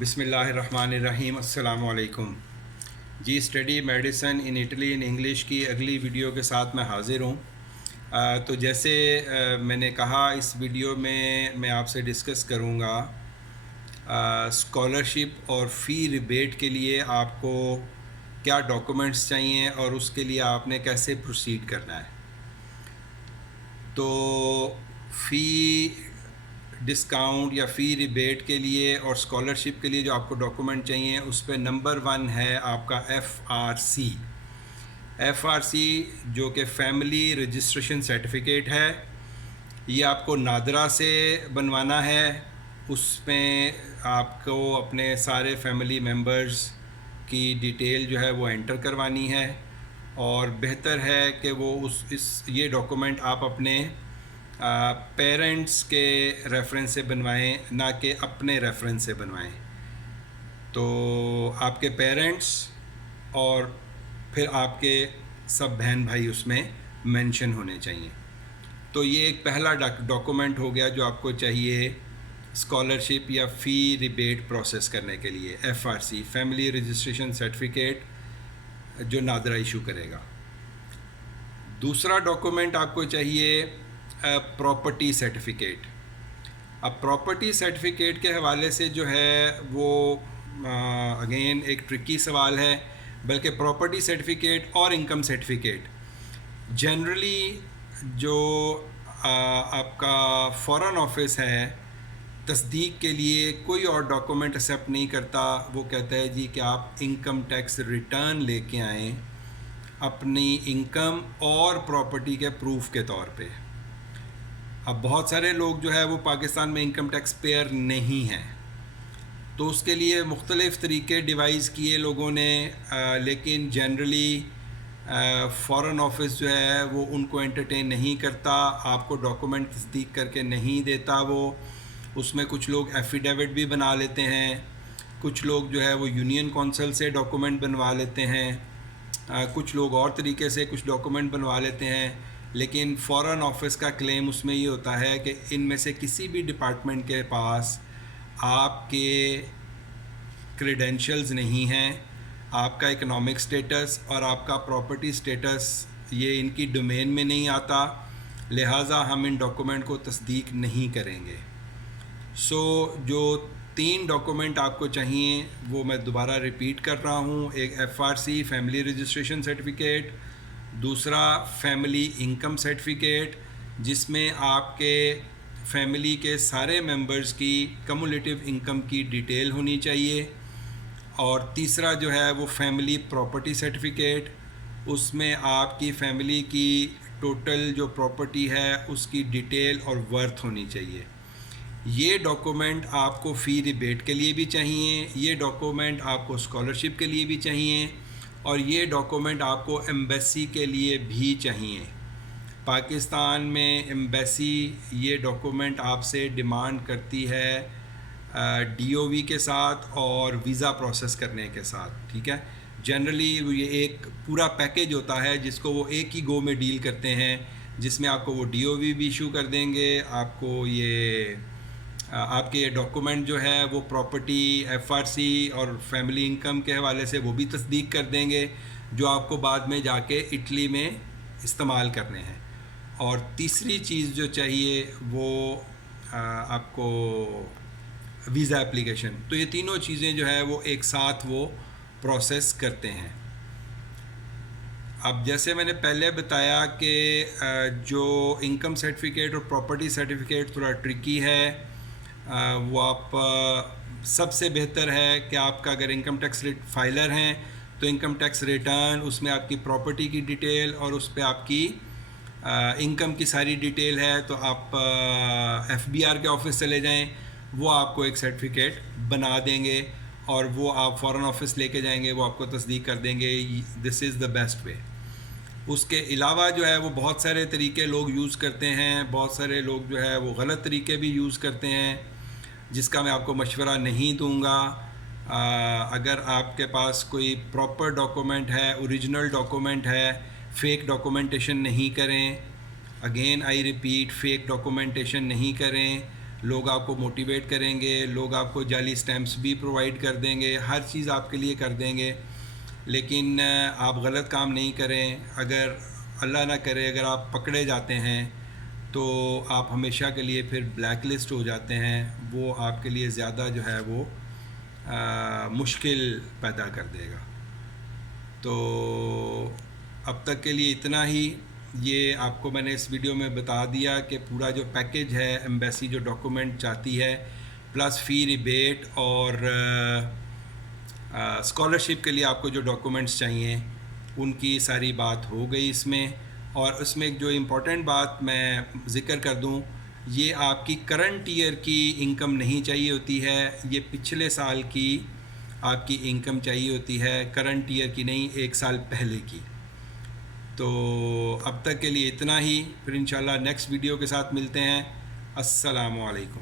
بسم اللہ الرحمن الرحیم. السلام علیکم جی. Study medicine in Italy in English کی اگلی ویڈیو کے ساتھ میں حاضر ہوں. تو جیسے میں نے کہا اس ویڈیو میں آپ سے ڈسکس کروں گا اسکالرشپ اور فی ریبیٹ کے لیے آپ کو کیا ڈاکومنٹس چاہیے اور اس کے لیے آپ نے کیسے پروسیڈ کرنا ہے. تو فی ڈسکاؤنٹ یا فی ریبیٹ کے لیے اور اسکالرشپ کے لیے جو آپ کو ڈاکومنٹ چاہیے اس پہ نمبر 1 ہے آپ کا FRC. FRC جو کہ فیملی رجسٹریشن سرٹیفکیٹ ہے. یہ آپ کو نادرا سے بنوانا ہے. اس میں آپ کو اپنے سارے فیملی ممبرز کی ڈیٹیل جو ہے وہ انٹر کروانی ہے اور بہتر ہے کہ وہ یہ ڈاکومنٹ آپ اپنے پیرنٹس کے ریفرنس سے بنوائیں نہ کہ اپنے ریفرنس سے بنوائیں. تو آپ کے پیرنٹس اور پھر آپ کے سب بہن بھائی اس میں مینشن ہونے چاہیے. تو یہ ایک پہلا ڈاکومنٹ ہو گیا جو آپ کو چاہیے اسکالرشپ یا فی ریبیٹ پروسیس کرنے کے لیے. FRC فیملی رجسٹریشن سرٹیفکیٹ جو نادرا ایشو کرے گا. دوسرا ڈاکومنٹ آپ کو چاہیے پراپرٹی سرٹیفکیٹ. اب پراپرٹی سرٹیفکیٹ کے حوالے سے جو ہے وہ اگین ایک ٹرکی سوال ہے. بلکہ پراپرٹی سرٹیفکیٹ اور انکم سرٹیفکیٹ جنرلی جو آپ کا فارن آفس ہے تصدیق کے لیے کوئی اور ڈاکومنٹ ایکسیپٹ نہیں کرتا. وہ کہتا ہے جی کہ آپ انکم ٹیکس ریٹرن لے کے آئیں اپنی انکم اور پراپرٹی کے پروف کے طور پہ. اب بہت سارے لوگ جو ہے وہ پاکستان میں انکم ٹیکس پیئر نہیں ہیں تو اس کے لیے مختلف طریقے ڈیوائز کیے لوگوں نے. لیکن جنرلی فارن آفس جو ہے وہ ان کو انٹرٹین نہیں کرتا. آپ کو ڈاکومنٹ تصدیق کر کے نہیں دیتا. وہ اس میں کچھ لوگ ایفیڈیوٹ بھی بنا لیتے ہیں. کچھ لوگ جو ہے وہ یونین کونسل سے ڈاکومنٹ بنوا لیتے ہیں. کچھ لوگ اور طریقے سے کچھ ڈاکومنٹ بنوا لیتے ہیں. لیکن فارن آفس کا کلیم اس میں یہ ہوتا ہے کہ ان میں سے کسی بھی ڈپارٹمنٹ کے پاس آپ کے کریڈینشلز نہیں ہیں. آپ کا اکنامک سٹیٹس اور آپ کا پراپرٹی سٹیٹس یہ ان کی ڈومین میں نہیں آتا. لہٰذا ہم ان ڈاکومنٹ کو تصدیق نہیں کریں گے. جو 3 ڈاکومنٹ آپ کو چاہیے وہ میں دوبارہ ریپیٹ کر رہا ہوں. ایک FRC فیملی رجسٹریشن سرٹیفکیٹ. دوسرا فیملی انکم سرٹیفکیٹ جس میں آپ کے فیملی کے سارے ممبرز کی کمولیٹیو انکم کی ڈیٹیل ہونی چاہیے. اور تیسرا جو ہے وہ فیملی پراپرٹی سرٹیفکیٹ. اس میں آپ کی فیملی کی ٹوٹل جو پراپرٹی ہے اس کی ڈیٹیل اور ورتھ ہونی چاہیے. یہ ڈاکومنٹ آپ کو فی ریبیٹ کے لیے بھی چاہیے. یہ ڈاکومنٹ آپ کو اسکالرشپ کے لیے بھی چاہیے. اور یہ ڈاکومنٹ آپ کو ایمبیسی کے لیے بھی چاہیے. پاکستان میں ایمبیسی یہ ڈاکومنٹ آپ سے ڈیمانڈ کرتی ہے DOV کے ساتھ اور ویزا پروسیس کرنے کے ساتھ. ٹھیک ہے. جنرلی یہ ایک پورا پیکیج ہوتا ہے جس کو وہ ایک ہی گو میں ڈیل کرتے ہیں جس میں آپ کو وہ DOV بھی ایشو کر دیں گے. آپ کو آپ کے یہ ڈاکومنٹ جو ہے وہ پراپرٹی FRC اور فیملی انکم کے حوالے سے وہ بھی تصدیق کر دیں گے جو آپ کو بعد میں جا کے اٹلی میں استعمال کرنے ہیں. اور تیسری چیز جو چاہیے وہ آپ کو ویزا اپلیکیشن. تو یہ تینوں چیزیں جو ہے وہ ایک ساتھ وہ پروسیس کرتے ہیں. اب جیسے میں نے پہلے بتایا کہ جو انکم سرٹیفکیٹ اور پراپرٹی سرٹیفکیٹ تھوڑا ٹرکی ہے. وہ آپ سب سے بہتر ہے کہ آپ کا اگر انکم ٹیکس فائلر ہیں تو انکم ٹیکس ریٹرن اس میں آپ کی پراپرٹی کی ڈیٹیل اور اس پہ آپ کی انکم کی ساری ڈیٹیل ہے تو آپ FBR کے آفس چلے جائیں. وہ آپ کو ایک سرٹیفکیٹ بنا دیں گے اور وہ آپ فارن آفس لے کے جائیں گے. وہ آپ کو تصدیق کر دیں گے. دس از دا بیسٹ وے. اس کے علاوہ جو ہے وہ بہت سارے طریقے لوگ یوز کرتے ہیں. بہت سارے لوگ جو ہے وہ غلط طریقے بھی یوز کرتے ہیں جس کا میں آپ کو مشورہ نہیں دوں گا. اگر آپ کے پاس کوئی پراپر ڈاکومنٹ ہے, اوریجنل ڈاکومنٹ ہے, فیک ڈاکومنٹیشن نہیں کریں. Again I repeat, fake documentation نہیں کریں. لوگ آپ کو موٹیویٹ کریں گے، لوگ آپ کو جعلی سٹیمپس بھی پرووائڈ کر دیں گے، ہر چیز آپ کے لیے کر دیں گے، لیکن آپ غلط کام نہیں کریں. اگر اللہ نہ کرے اگر آپ پکڑے جاتے ہیں تو آپ ہمیشہ کے لیے پھر بلیک لسٹ ہو جاتے ہیں. وہ آپ کے لیے زیادہ جو ہے وہ مشکل پیدا کر دے گا. تو اب تک کے لیے اتنا ہی. یہ آپ کو میں نے اس ویڈیو میں بتا دیا کہ پورا جو پیکیج ہے ایمبیسی جو ڈاکومنٹ چاہتی ہے پلس فی ریبیٹ اور اسکالرشپ کے لیے آپ کو جو ڈاکومنٹس چاہیے ان کی ساری بات ہو گئی اس میں. اور اس میں ایک جو امپورٹنٹ بات میں ذکر کر دوں، یہ آپ کی کرنٹ ایئر کی انکم نہیں چاہیے ہوتی ہے، یہ پچھلے سال کی آپ کی انکم چاہیے ہوتی ہے، کرنٹ ایئر کی نہیں، 1 سال پہلے کی. تو اب تک کے لیے اتنا ہی، پھر انشاءاللہ نیکسٹ ویڈیو کے ساتھ ملتے ہیں. السلام علیکم.